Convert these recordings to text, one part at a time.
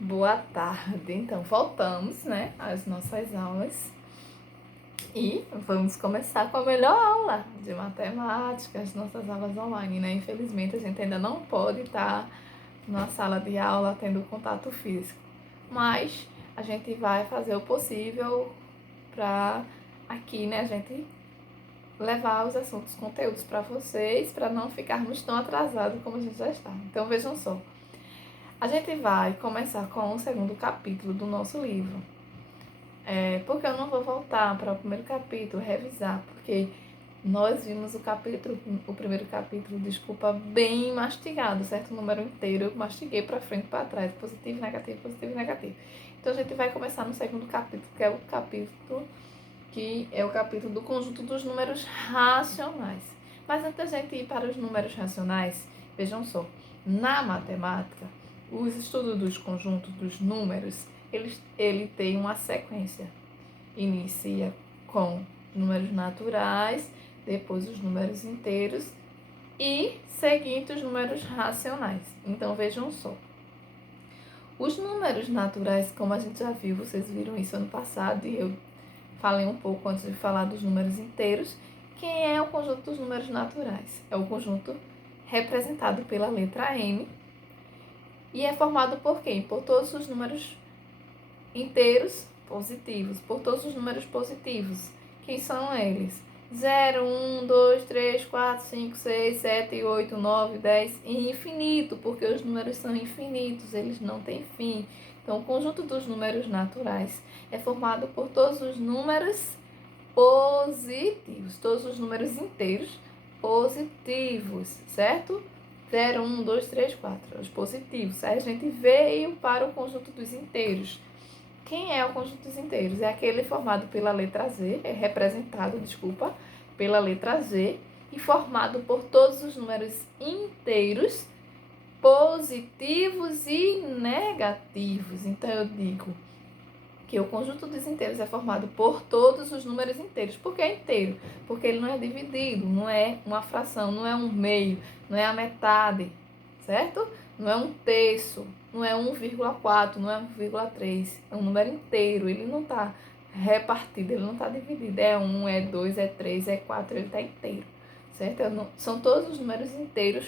Boa tarde. Então, voltamos, né, às nossas aulas e vamos começar com a melhor aula de matemática, as nossas aulas online, né? Infelizmente, a gente ainda não pode estar na sala de aula tendo contato físico, mas a gente vai fazer o possível para aqui, né, a gente levar os assuntos, conteúdos para vocês, para não ficarmos tão atrasados como a gente já está. Então, vejam só. A gente vai começar com o segundo capítulo do nosso livro. Porque eu não vou voltar para o primeiro capítulo, revisar, porque nós vimos o primeiro capítulo, desculpa, bem mastigado, certo? O número inteiro, eu mastiguei para frente e para trás, positivo, negativo, negativo. Então a gente vai começar no segundo capítulo, que é o capítulo do conjunto dos números racionais. Mas antes da gente ir para os números racionais, vejam só, na matemática, os estudos dos conjuntos dos números, ele tem uma sequência. Inicia com números naturais, depois os números inteiros e seguinte os números racionais. Então vejam só. Os números naturais, como a gente já viu, vocês viram isso ano passado e eu falei um pouco antes de falar dos números inteiros. Quem é o conjunto dos números naturais? É o conjunto representado pela letra M e é formado por quem? Por todos os números inteiros positivos, por todos os números positivos. Quem são eles? 0, 1, 2, 3, 4, 5, 6, 7, 8, 9, 10 e infinito, porque os números são infinitos, eles não têm fim. Então, o conjunto dos números naturais é formado por todos os números positivos, todos os números inteiros positivos, certo? 0, 1, 2, 3, 4, os positivos. Aí a gente veio para o conjunto dos inteiros. Quem é o conjunto dos inteiros? É aquele formado pela letra Z, representado, pela letra Z, e formado por todos os números inteiros, positivos e negativos. Então, eu digo que o conjunto dos inteiros é formado por todos os números inteiros. Por que é inteiro? Porque ele não é dividido, não é uma fração, não é um meio, não é a metade, certo? Não é um terço, não é 1,4, não é 1,3. É um número inteiro, ele não está repartido, ele não está dividido. É 1, é 2, é 3, é 4, ele está inteiro, certo? São todos os números inteiros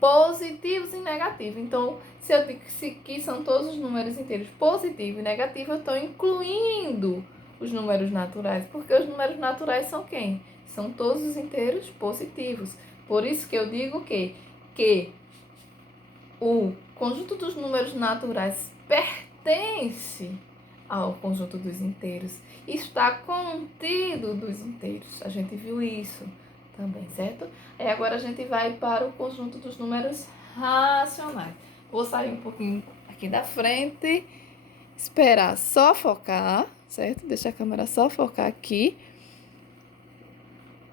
positivos e negativos. Então, se eu digo que são todos os números inteiros positivo e negativo, eu estou incluindo os números naturais, porque os números naturais são quem? São todos os inteiros positivos. Por isso que eu digo que o conjunto dos números naturais pertence ao conjunto dos inteiros. Está contido dos inteiros. A gente viu isso também, certo? Aí agora a gente vai para o conjunto dos números racionais. Vou sair um pouquinho aqui da frente, esperar só focar, certo? Deixa a câmera só focar aqui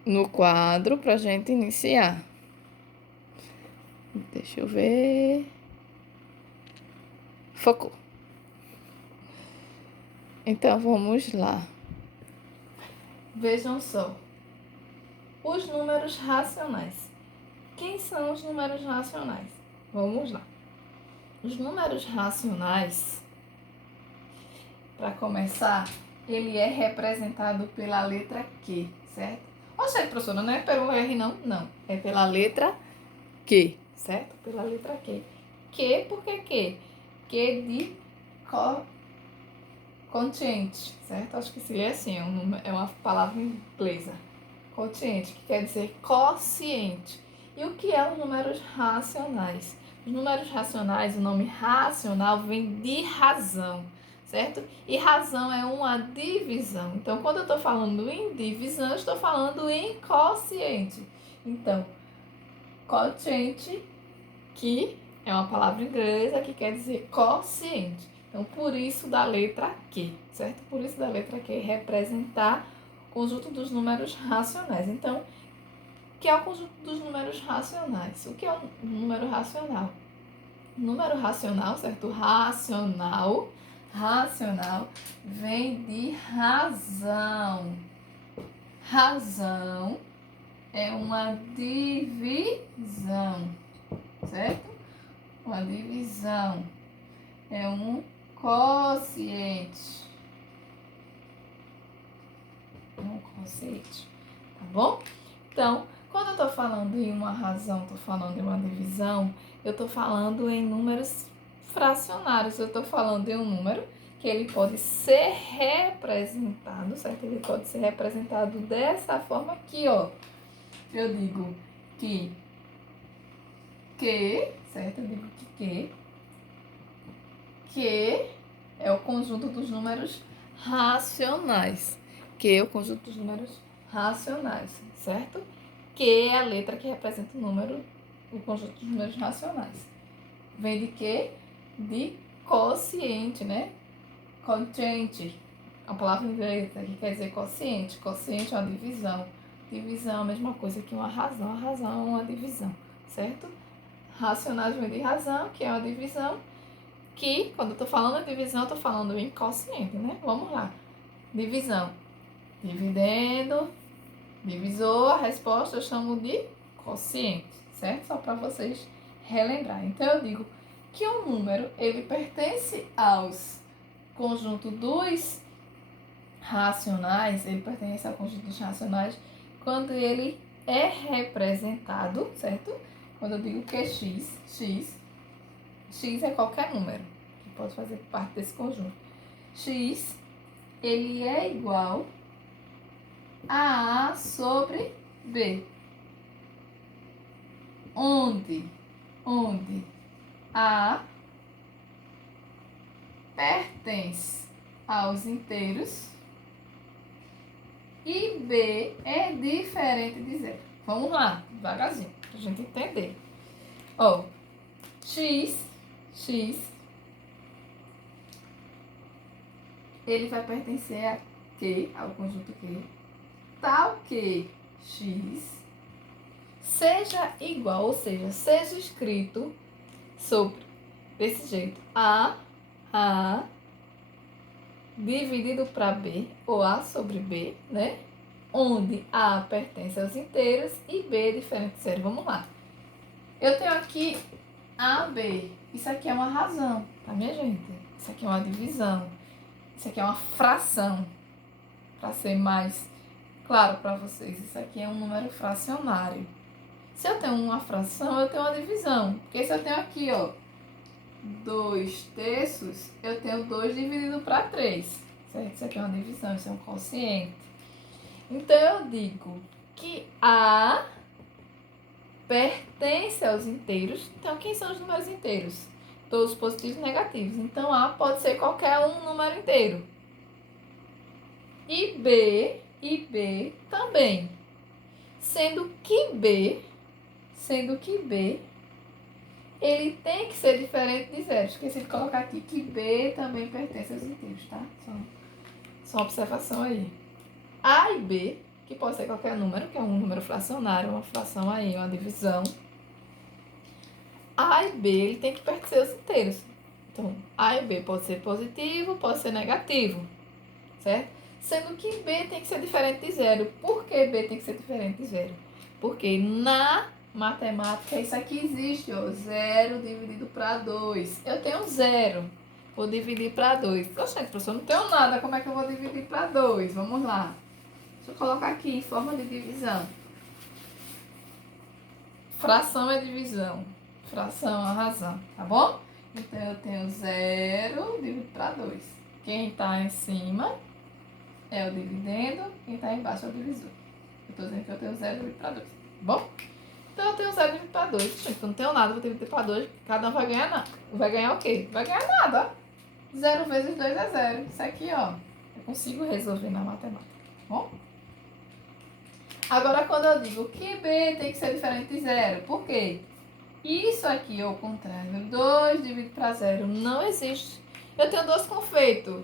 no quadro para a gente iniciar. Deixa eu ver. Focou. Então vamos lá. Vejam só. Os números racionais. Quem são os números racionais? Vamos lá. Os números racionais, para começar, ele é representado pela letra Q, certo? Oxe, professora, não é pelo R não? Não, é pela letra Q, certo? Pela letra Q. Q, por que Q? Q de quotiente, certo? Acho que se lê assim, é uma palavra inglesa. Quotiente, que quer dizer quociente. E o que é os números racionais? Os números racionais, o nome racional vem de razão, certo? E razão é uma divisão. Então, quando eu estou falando em divisão, eu estou falando em quociente. Então, quotiente, que é uma palavra inglesa que quer dizer quociente. Então, por isso da letra Q, certo? Por isso da letra Q representar o conjunto dos números racionais. Então, o que é o conjunto dos números racionais? O que é o número racional? Número racional, certo? Racional vem de razão. Razão é uma divisão, certo? Uma divisão. É um quociente. É um quociente. Tá bom? Então, quando eu tô falando em uma razão, tô falando em uma divisão, eu tô falando em números fracionários. Eu tô falando em um número que ele pode ser representado, certo? Ele pode ser representado dessa forma aqui, ó. Eu digo que, certo? Eu digo que é o conjunto dos números racionais. Que é o conjunto dos números racionais, certo? Que é a letra que representa o número, o conjunto dos números racionais. Vem de quê? De quociente, né? Quociente. A palavra em inglês aqui quer dizer quociente. Quociente é uma divisão. Divisão é a mesma coisa que uma razão. A razão é uma divisão, certo? Racionais vem de razão, que é uma divisão. Que, quando eu tô falando em divisão, eu tô falando em quociente, né? Vamos lá. Divisão. Dividendo. Divisor, a resposta eu chamo de quociente, certo? Só para vocês relembrar. Então, eu digo que um número, ele pertence aos conjuntos dos racionais, ele pertence ao conjunto dos racionais quando ele é representado, certo? Quando eu digo que é x é qualquer número que pode fazer parte desse conjunto. X, ele é igual a A sobre B. Onde A pertence aos inteiros e B é diferente de zero. Vamos lá, devagarzinho, pra gente entender. Ó, X, ele vai pertencer a Q, ao conjunto Q, tal que X seja igual, ou seja, seja escrito sobre, desse jeito, A dividido para B, ou A sobre B, né? Onde A pertence aos inteiros e B é diferente de zero. Vamos lá. Eu tenho aqui AB. Isso aqui é uma razão, tá, minha gente? Isso aqui é uma divisão. Isso aqui é uma fração. Para ser mais claro para vocês, isso aqui é um número fracionário. Se eu tenho uma fração, eu tenho uma divisão. Porque se eu tenho aqui, ó, 2/3, eu tenho 2 dividido para 3. Certo? Isso aqui é uma divisão, isso é um quociente. Então, eu digo que A pertence aos inteiros. Então, quem são os números inteiros? Todos positivos e negativos. Então, A pode ser qualquer um número inteiro. E B também. Sendo que B, ele tem que ser diferente de zero. Esqueci de colocar aqui que B também pertence aos inteiros, tá? Só uma observação aí. A e B, que pode ser qualquer número, que é um número fracionário, uma fração aí, uma divisão. A e B, ele tem que pertencer aos inteiros. Então, A e B pode ser positivo, pode ser negativo, certo? Sendo que B tem que ser diferente de zero. Por que B tem que ser diferente de zero? Porque na matemática, isso aqui existe, ó, 0 dividido para 2. Eu tenho 0, vou dividir para 2. Oxente, professor, eu não tenho nada, como é que eu vou dividir para 2? Vamos lá. Deixa eu colocar aqui em forma de divisão. Fração é divisão. Fração é a razão, tá bom? Então, eu tenho 0 dividido para 2. Quem está em cima é o dividendo, quem está embaixo é o divisor. Eu estou dizendo que eu tenho 0 dividido para 2, tá bom? Então, eu tenho 0 dividido para 2. Gente, eu não tenho nada, vou dividir para 2. Cada um vai ganhar nada. Vai ganhar o quê? Vai ganhar nada. 0 vezes 2 é 0. Isso aqui, ó, eu consigo resolver na matemática, tá bom? Agora, quando eu digo que B tem que ser diferente de zero, por quê? Isso aqui, ao contrário, 2 dividido para 0 não existe. Eu tenho 2 confeitos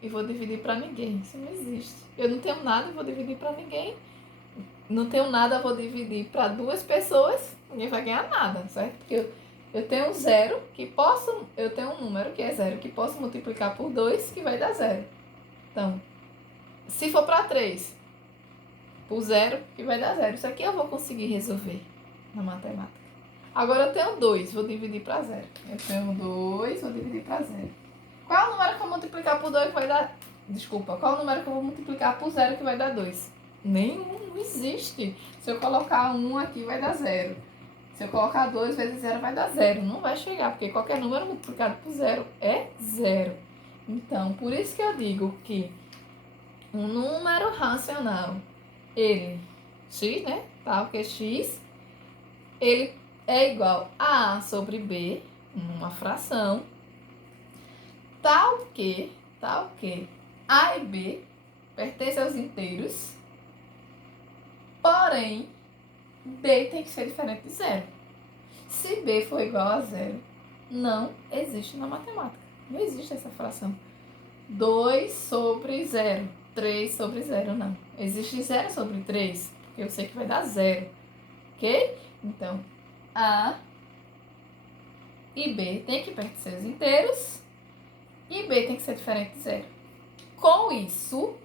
e vou dividir para ninguém. Isso não existe. Eu não tenho nada e vou dividir para ninguém. Não tenho nada, vou dividir para 2 pessoas, ninguém vai ganhar nada, certo? Porque eu tenho um zero que posso, eu tenho um número que é 0 que posso multiplicar por 2 que vai dar 0. Então, se for para 3, por 0 que vai dar 0. Isso aqui eu vou conseguir resolver na matemática. Agora eu tenho 2, vou dividir para 0. Eu tenho 2, vou dividir para para zero. Qual é o número que eu vou multiplicar por 2 que vai dar... Desculpa, qual é o número que eu vou multiplicar por 0 que vai dar 2? Nenhum, não existe. Se eu colocar 1 aqui, vai dar 0. Se eu colocar 2 vezes 0, vai dar 0. Não vai chegar, porque qualquer número multiplicado por 0 é 0. Então, por isso que eu digo que um número racional, ele, x, né? Tal que x, ele é igual a sobre b, numa fração, tal que a e b pertencem aos inteiros, porém, b tem que ser diferente de zero. Se b for igual a zero, não existe na matemática. Não existe essa fração. 2 sobre 0. 3 sobre 0, não. Existe 0 sobre 3, porque eu sei que vai dar 0. Ok? Então, A e B tem que pertencer aos inteiros e B tem que ser diferente de 0. Com isso,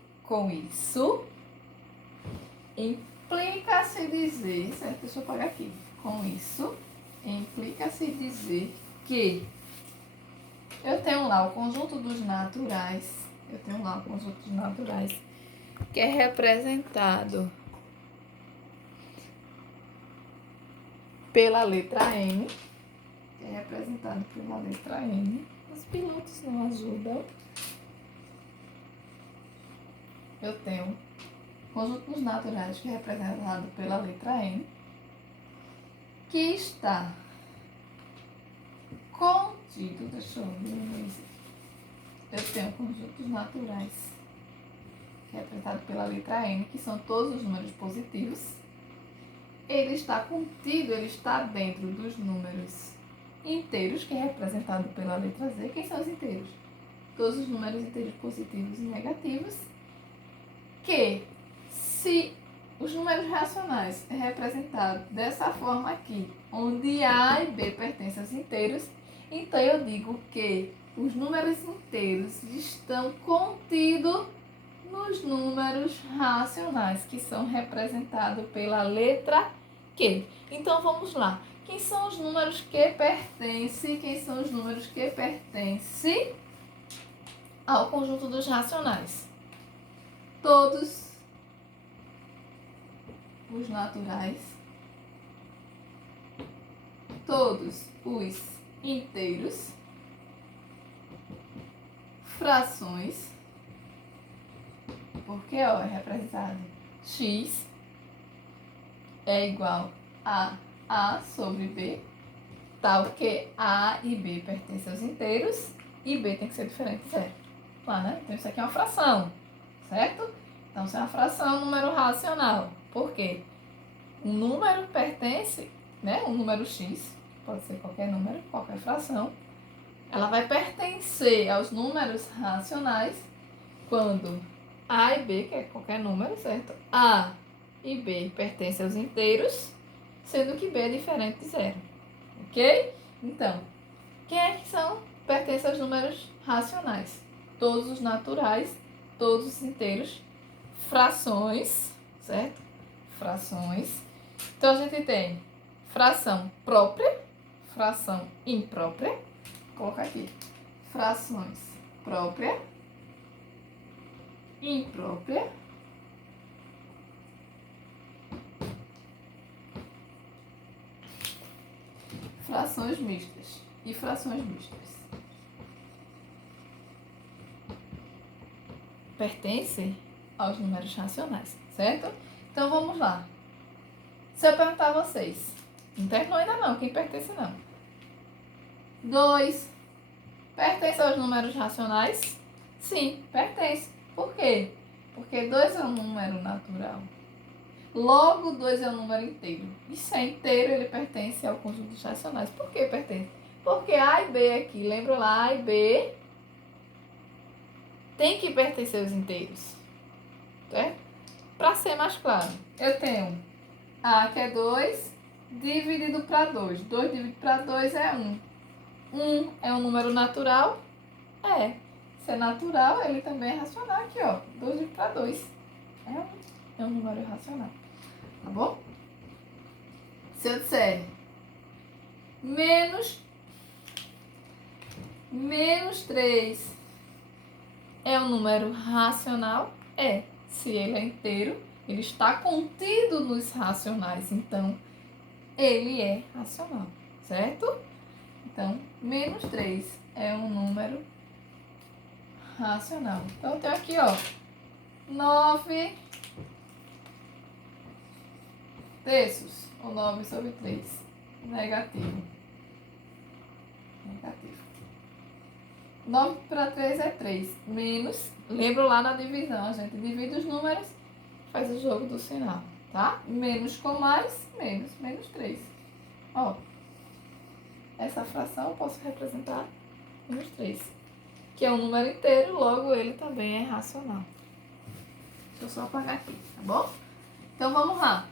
implica-se dizer, certo? Deixa eu apagar aqui. Com isso, implica-se dizer que eu tenho lá o conjunto dos naturais, que é representado pela letra N, Os pilotos não ajudam. Eu tenho o conjunto dos naturais, que é representado pela letra N, que está contido, deixa eu ver, eu tenho conjuntos naturais, que é representado pela letra N, que são todos os números positivos. Ele está contido, ele está dentro dos números inteiros, que é representado pela letra Z. Quem são os inteiros? Todos os números inteiros positivos e negativos, que se os números racionais é representado dessa forma aqui, onde A e B pertencem aos inteiros, então eu digo que os números inteiros estão contidos nos números racionais, que são representados pela letra Q. Então vamos lá. Quem são os números que pertencem? Ao conjunto dos racionais? Todos os naturais, todos os inteiros, frações, porque ó, é representado x é igual a A sobre B, tal que A e B pertencem aos inteiros e B tem que ser diferente de zero. Lá, né? Então isso aqui é uma fração, certo? Então se é uma fração, número racional. Por quê? Um número pertence, né? Um número x, pode ser qualquer número, qualquer fração, ela vai pertencer aos números racionais quando A e B, que é qualquer número, certo? A e B pertencem aos inteiros, sendo que B é diferente de zero. Ok? Então, quem é que pertencem aos números racionais? Todos os naturais, todos os inteiros, frações, certo? Frações. Então, a gente tem fração própria, fração imprópria. Vou colocar aqui. Frações própria, imprópria, frações mistas e frações mistas. Pertence aos números racionais, certo? Então vamos lá. Se eu perguntar a vocês, não terminou ainda não, quem pertence não. 2 pertence aos números racionais? Sim, pertence. Por quê? Porque 2 é um número natural. Logo, 2 é um número inteiro. E se é inteiro, ele pertence ao conjunto dos racionais. Por que pertence? Porque A e B aqui, lembra lá, A e B tem que pertencer aos inteiros. Certo? Para ser mais claro, eu tenho A, que é 2, dividido para 2. 2 dividido para 2 é 1. 1 é um número natural? É. Se é natural, ele também é racional aqui, ó. 2 dividido para 2 é 1. É um número racional. Tá bom? Se eu disser menos Menos 3 é um número racional? É. Se ele é inteiro, ele está contido nos racionais. Então, ele é racional, certo? Então, menos 3 é um número racional. Então, eu tenho aqui, ó, 9 terços, ou 9 sobre 3. Negativo. Negativo. 9 para 3 é 3. Menos, lembra lá na divisão, a gente divide os números, faz o jogo do sinal, tá? Menos com mais, menos 3. Ó, essa fração eu posso representar menos 3, que é um número inteiro, logo ele também é racional. Deixa eu só apagar aqui, tá bom? Então vamos lá.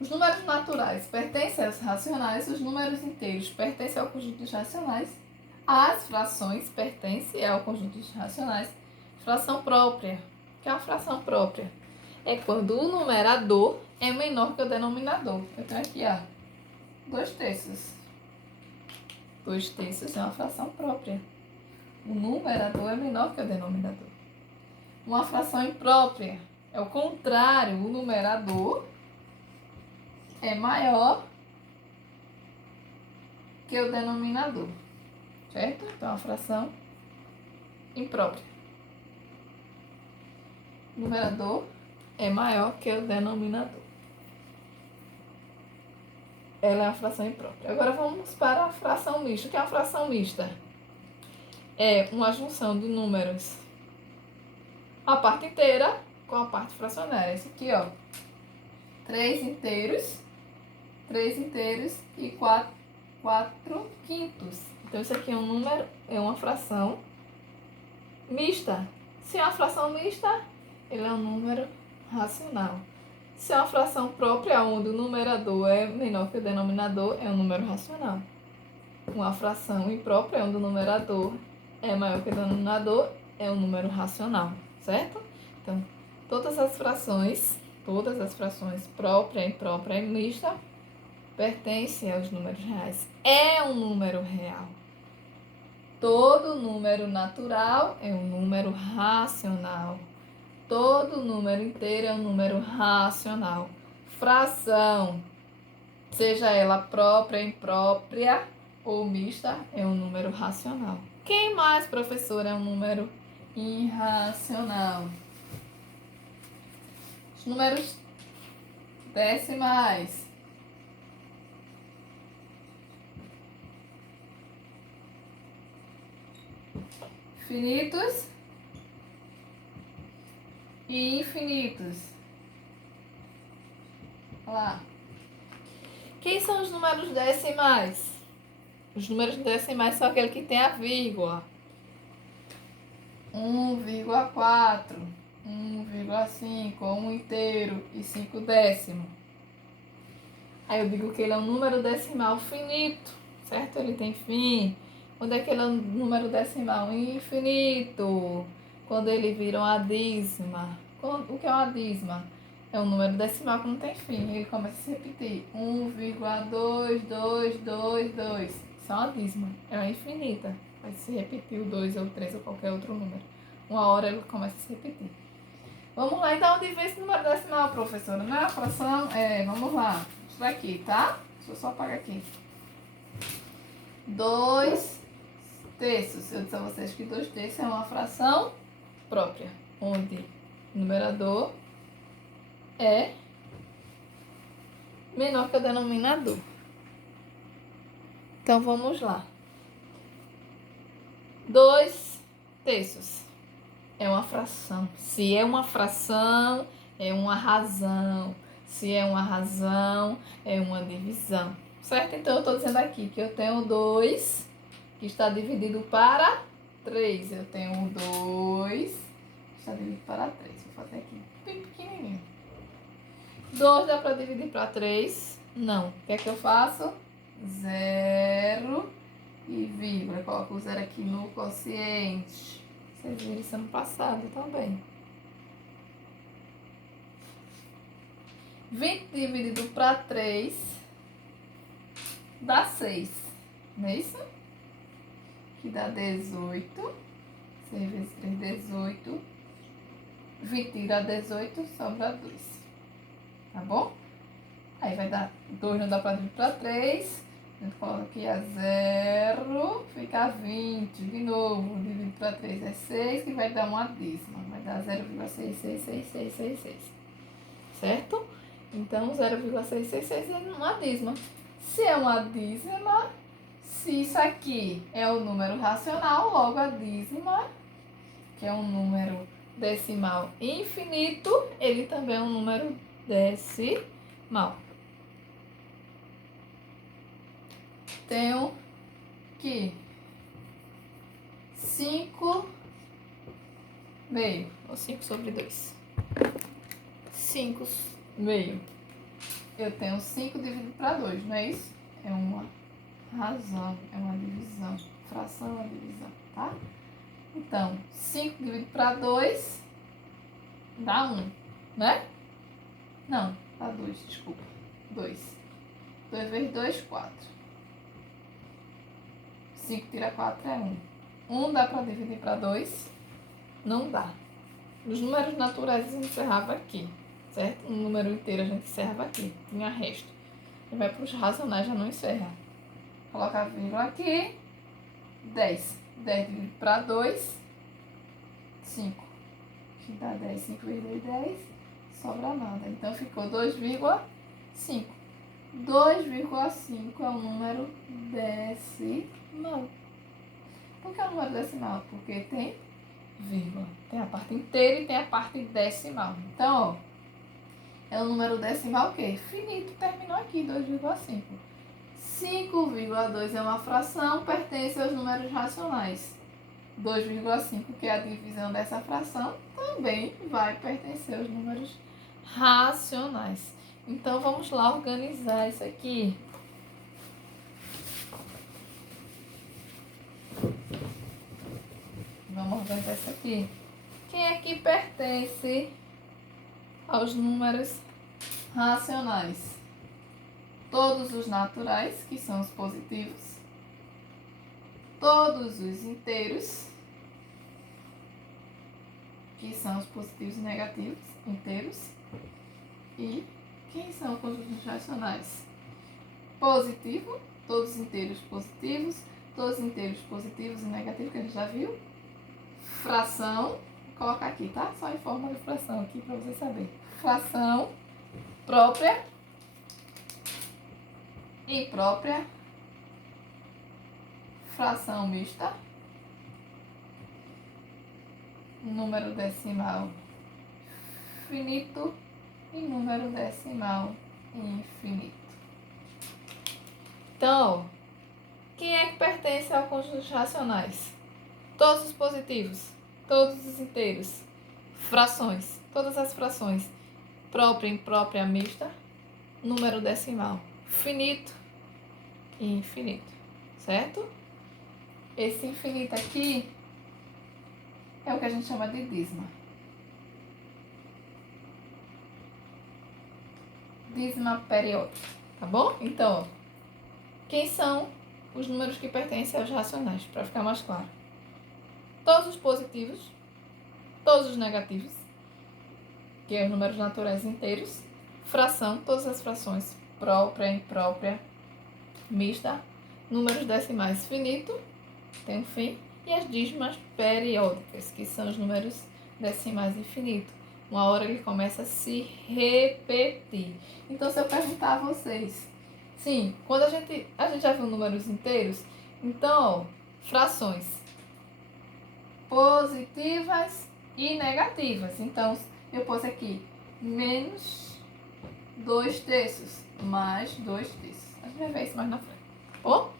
Os números naturais pertencem aos racionais, os números inteiros pertencem ao conjunto dos racionais, as frações pertencem ao conjunto dos racionais. Fração própria. O que é uma fração própria? É quando o numerador é menor que o denominador. Eu tenho aqui, ó, 2 terços. 2 terços é uma fração própria. O numerador é menor que o denominador. Uma fração imprópria é o contrário, o numerador é maior que o denominador, certo? Então, a fração imprópria. O numerador é maior que o denominador. Ela é uma fração imprópria. Agora, vamos para a fração mista. O que é uma fração mista? É uma junção de números. A parte inteira com a parte fracionária. Esse aqui, ó, 3 inteiros e 4 quintos. Então, isso aqui é um número, é uma fração mista. Se é uma fração mista, ele é um número racional. Se é uma fração própria, onde o numerador é menor que o denominador, é um número racional. Uma fração imprópria, onde o numerador é maior que o denominador, é um número racional, certo? Então, todas as frações própria, imprópria e mista, pertencem aos números reais. É um número real. Todo número natural é um número racional. Todo número inteiro é um número racional. Fração, seja ela própria, imprópria ou mista, é um número racional. Quem mais, professor, é um número irracional? Os números decimais. Finitos e infinitos. Olha lá. Quem são os números decimais? Os números decimais são aquele que tem a vírgula. 1,4, 1,5, 1 inteiro e 5 décimo. Aí eu digo que ele é um número decimal finito, certo? Ele tem fim. Quando é que ele é um número decimal infinito? Quando ele vira uma dízima. O que é uma dízima? É um número decimal que não tem fim. Ele começa a se repetir. 1,2222. Isso é uma dízima. É uma infinita. Vai se repetir o 2 ou o 3 ou qualquer outro número. Uma hora ele começa a se repetir. Vamos lá, então, onde vem esse número decimal, professora? Na fração, vamos lá. Isso daqui, tá? Deixa eu só apagar aqui. 2 terços. Eu disse a vocês que 2 terços é uma fração própria, onde o numerador é menor que o denominador. Então, vamos lá. 2 terços é uma fração. Se é uma fração, é uma razão. Se é uma razão, é uma divisão. Certo? Então, eu estou dizendo aqui que eu tenho 2, que está dividido para 3. Eu tenho 2, que está dividido para 3. Vou fazer aqui bem pequenininho. 2 dá para dividir para 3? Não. O que é que eu faço? 0 e vírgula. Coloco o 0 aqui no quociente. Vocês viram isso ano passado também. 20 dividido para 3 dá 6. Não é isso? que dá 18. 6 vezes 3, 18. 20 tira 18, sobra 2. Tá bom? Aí vai dar 2, não dá pra dividir para 3. A gente coloca aqui a 0, fica 20. De novo, dividir para 3 é 6, que vai dar uma dízima. Vai dar 0,66666. Certo? Então, 0,666 é uma dízima. Se é uma dízima, se isso aqui é o número racional, logo a dízima, que é um número decimal infinito, ele também é um número decimal. Tenho que 5 meio, ou 5 sobre 2. 5 meio. Eu tenho 5 dividido para 2, não é isso? É uma razão, é uma divisão. Fração é uma divisão, tá? Então, 5 dividido para 2 dá 1, né? Não, dá 2, desculpa. 2. 2 vezes 2, 4. 5 tira 4 é 1. 1 dá para dividir para 2? Não dá. Nos números naturais a gente encerrava aqui, certo? Um número inteiro a gente encerrava aqui, tinha resto. E vai para os racionais, já não encerra. Coloca a vírgula aqui. 10. 10 dividido para 2, 5. Que dá 10. 5 vezes 2, 10. Sobra nada. Então ficou 2,5. 2,5 é um número decimal. Por que é um número decimal? Porque tem vírgula. Tem a parte inteira e tem a parte decimal. Então, ó, é um número decimal o quê? Finito. Terminou aqui, 2,5. 5,2 é uma fração, pertence aos números racionais. 2,5, que é a divisão dessa fração, também vai pertencer aos números racionais. Então, vamos lá organizar isso aqui. Vamos organizar isso aqui. Quem é que pertence aos números racionais? Todos os naturais, que são os positivos. Todos os inteiros, que são os positivos e negativos, inteiros. E quem são os conjuntos racionais? Positivo, todos inteiros positivos, todos inteiros positivos e negativos, que a gente já viu. Fração, vou colocar aqui, tá? Só em forma de fração aqui para você saber. Fração própria, imprópria, fração mista, número decimal finito e número decimal infinito. Então, quem é que pertence ao conjunto de racionais? Todos os positivos, todos os inteiros, frações, todas as frações, própria, imprópria, mista, número decimal, finito e infinito, certo? Esse infinito aqui é o que a gente chama de dízima. Dízima periódica, tá bom? Então, quem são os números que pertencem aos racionais, para ficar mais claro? Todos os positivos, todos os negativos, que é os números naturais inteiros, fração, todas as frações, própria, imprópria, mista, números decimais finito, tem um fim, e as dízimas periódicas, que são os números decimais infinitos. Uma hora ele começa a se repetir. Então, se eu perguntar a vocês, sim, quando a gente já viu números inteiros, então, ó, frações positivas e negativas. Então, eu pus aqui menos 2/3, mais 2/3. A gente vai ver isso mais na frente, tá bom?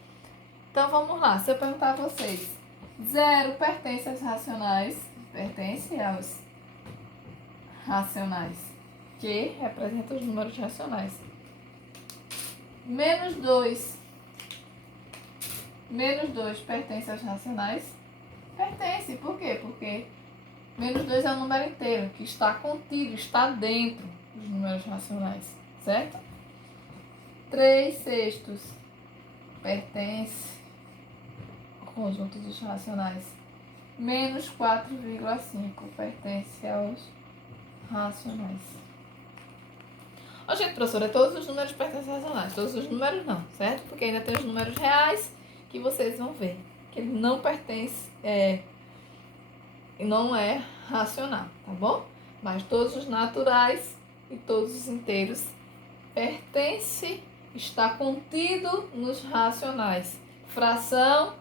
Então, vamos lá. Se eu perguntar a vocês, 0 pertence aos racionais, pertence aos racionais, que representam os números racionais. Menos 2 pertence aos racionais? Pertence. Por quê? Porque menos 2 é um número inteiro, que está contido, está dentro dos números racionais, certo? 3/6 pertence conjunto dos racionais. Menos 4,5 pertence aos racionais. Ó, gente, professora, todos os números pertencem aos racionais. Todos os números não, certo? Porque ainda tem os números reais que vocês vão ver. Que ele não pertence, não é racional, tá bom? Mas todos os naturais e todos os inteiros pertence, está contido nos racionais. Fração,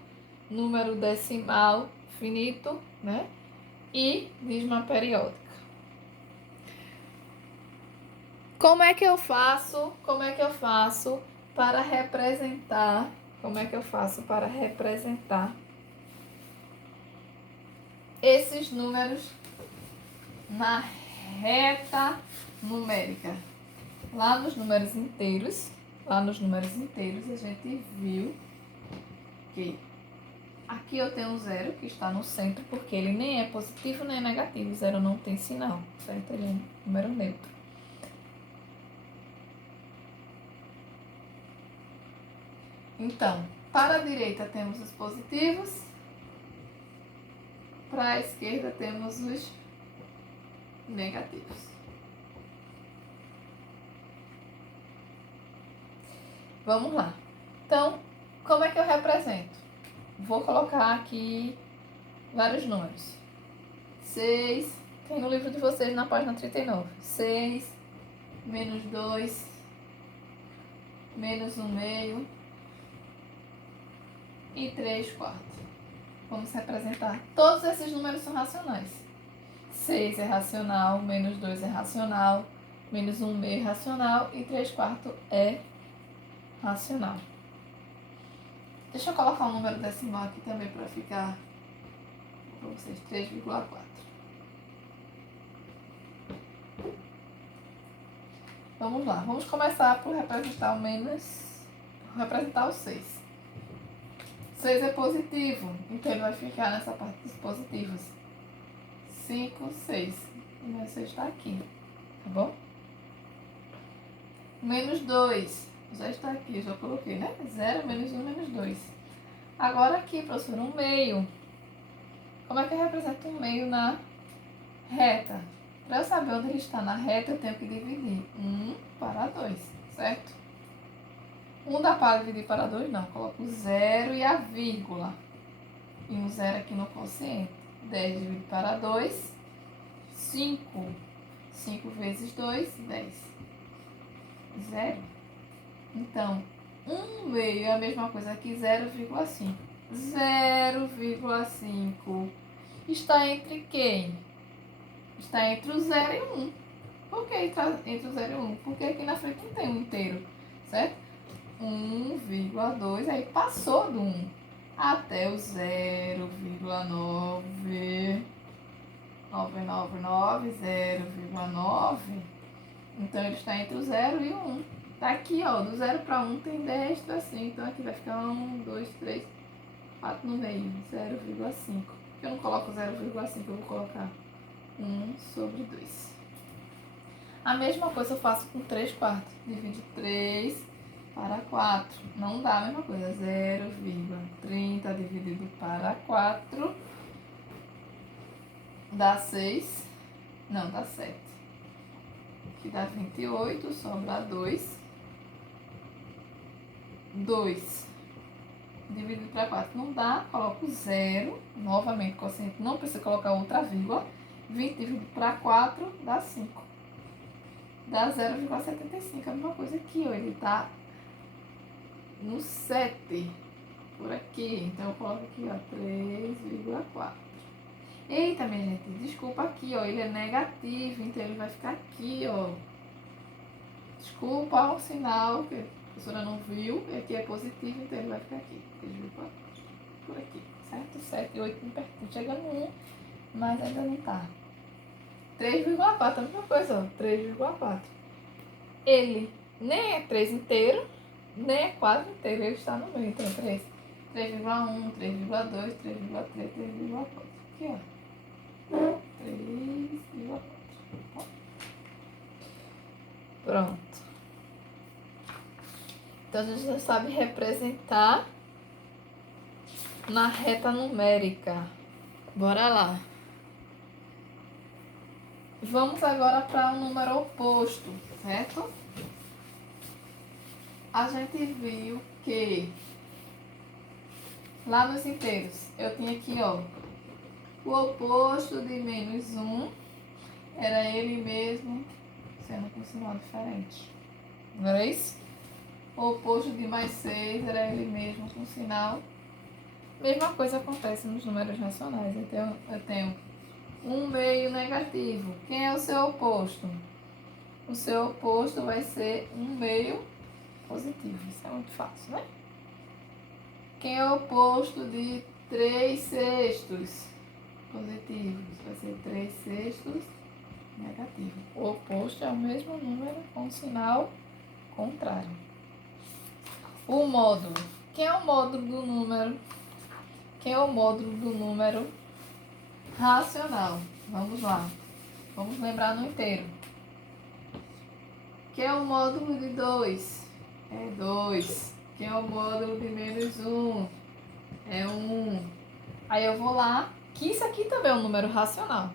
número decimal finito, né? E dízima periódica. Como é que eu faço para representar? Esses números na reta numérica? Lá nos números inteiros, a gente viu que aqui eu tenho um zero que está no centro, porque ele nem é positivo nem é negativo. O zero não tem sinal, certo? Ele é um número neutro. Então, para a direita temos os positivos, para a esquerda temos os negativos. Vamos lá. Então, como é que eu represento? Vou colocar aqui vários números. 6, tem no livro de vocês na página 39. 6, menos 2, menos 1 meio e 3 quartos. Vamos representar. Todos esses números são racionais. 6 é racional, menos 2 é racional, menos 1 meio é racional e 3 quartos é racional. Deixa eu colocar um número decimal aqui também para ficar para vocês. 3,4. Vamos lá. Vamos começar por representar o 6. 6 é positivo, então ele vai ficar nessa parte dos positivos. 5, 6. O meu 6 está aqui, tá bom? Menos 2. Já está aqui, já coloquei, né? 0, menos 1, menos 2. Agora aqui, professor, 1 meio. Como é que eu represento 1 meio na reta? Para eu saber onde ele está na reta, eu tenho que dividir 1 para 2, certo? 1 dá para dividir para 2? Não. Coloco o 0 e a vírgula. E um 0 aqui no quociente. 10 dividido para 2, 5. 5 vezes 2, 10. 0. Então, 1 meio é a mesma coisa que 0,5. 0,5 está entre quem? Está entre o 0 e o 1. Por que entre o 0 e o 1? Porque aqui na frente não tem um inteiro, certo? 1,2, aí passou do 1 até o 0,999, 0,9. Então ele está entre o 0 e o 1. Tá aqui, ó, do 0 para 1 tem 10 para 5, então aqui vai ficar 1, 2, 3, 4 no meio, 0,5. Eu não coloco 0,5, eu vou colocar 1 sobre 2. A mesma coisa eu faço com 3 quartos. Divido 3 para 4. Não dá a mesma coisa. 0,30 dividido para 4 dá 6. Não, dá 7. Aqui dá 28, sobra 2. 2 dividido para 4 não dá, coloco 0. Novamente, quociente, não precisa colocar outra vírgula. 20 dividido para 4 dá 5. Dá 0,75. A mesma coisa aqui, ó. Ele está no 7. Por aqui. Então, eu coloco aqui, ó, 3,4. Eita, minha gente, desculpa aqui, ó. Ele é negativo, então ele vai ficar aqui, ó. Desculpa o sinal que a professora não viu. E aqui é positivo, então ele vai ficar aqui. 3,4. Por aqui, certo? 7 e 8 pertinho. Chega no 1, mas ainda não tá. 3,4, a mesma coisa, ó. 3,4. Ele nem é 3 inteiro, nem é 4 inteiro. Ele está no meio, então 3. 3,1, 3,2, 3,3, 3,4. Aqui, ó. 3,4. Pronto. Então, a gente já sabe representar na reta numérica. Bora lá. Vamos agora para o número oposto, certo? A gente viu que lá nos inteiros eu tinha aqui, ó, o oposto de -1 era ele mesmo sendo com sinal diferente. Não era isso? O oposto de +6 era ele mesmo com sinal. Mesma coisa acontece nos números racionais. Então, eu tenho um meio negativo. Quem é o seu oposto? O seu oposto vai ser um meio positivo. Isso é muito fácil, né? Quem é o oposto de 3/6? Positivos. Vai ser 3/6 negativo. O oposto é o mesmo número com sinal contrário. O módulo. Quem é o módulo do número? Quem é o módulo do número racional? Vamos lá. Vamos lembrar no inteiro. Quem é o módulo de 2? É 2. Quem é o módulo de -1? É 1. Aí eu vou lá, que isso aqui também é um número racional.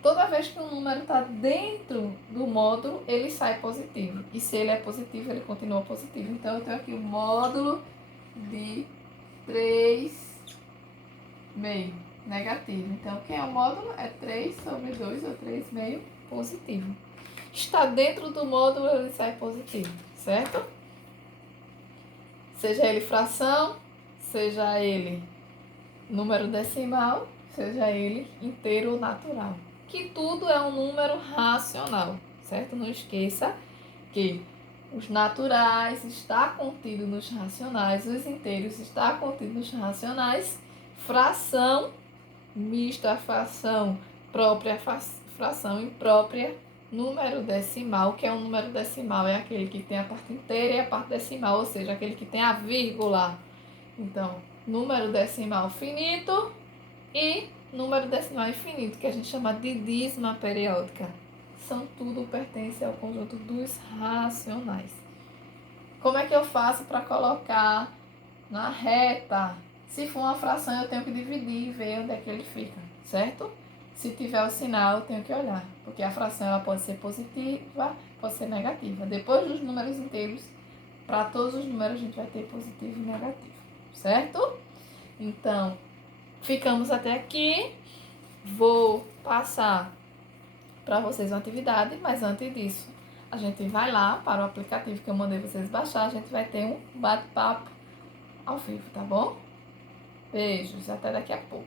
Toda vez que um número está dentro do módulo, ele sai positivo. E se ele é positivo, ele continua positivo. Então, eu tenho aqui o módulo de 3/meio negativo. Então, quem é o módulo? É 3/2 ou 3/meio positivo. Está dentro do módulo, ele sai positivo, certo? Seja ele fração, seja ele número decimal, seja ele inteiro ou natural. Que tudo é um número racional, certo? Não esqueça que os naturais está contido nos racionais, os inteiros está contido nos racionais, fração mista, fração própria, fração imprópria, número decimal, que é um número decimal, é aquele que tem a parte inteira e a parte decimal, ou seja, aquele que tem a vírgula. Então, número decimal finito e número decimal infinito, que a gente chama de dízima periódica. São tudo pertence ao conjunto dos racionais. Como é que eu faço para colocar na reta? Se for uma fração, eu tenho que dividir e ver onde é que ele fica, certo? Se tiver o sinal, eu tenho que olhar, porque a fração ela pode ser positiva, pode ser negativa. Depois dos números inteiros, para todos os números a gente vai ter positivo e negativo, certo? Então, ficamos até aqui. Vou passar para vocês uma atividade, mas antes disso, a gente vai lá para o aplicativo que eu mandei vocês baixar. A gente vai ter um bate-papo ao vivo, tá bom? Beijos, até daqui a pouco.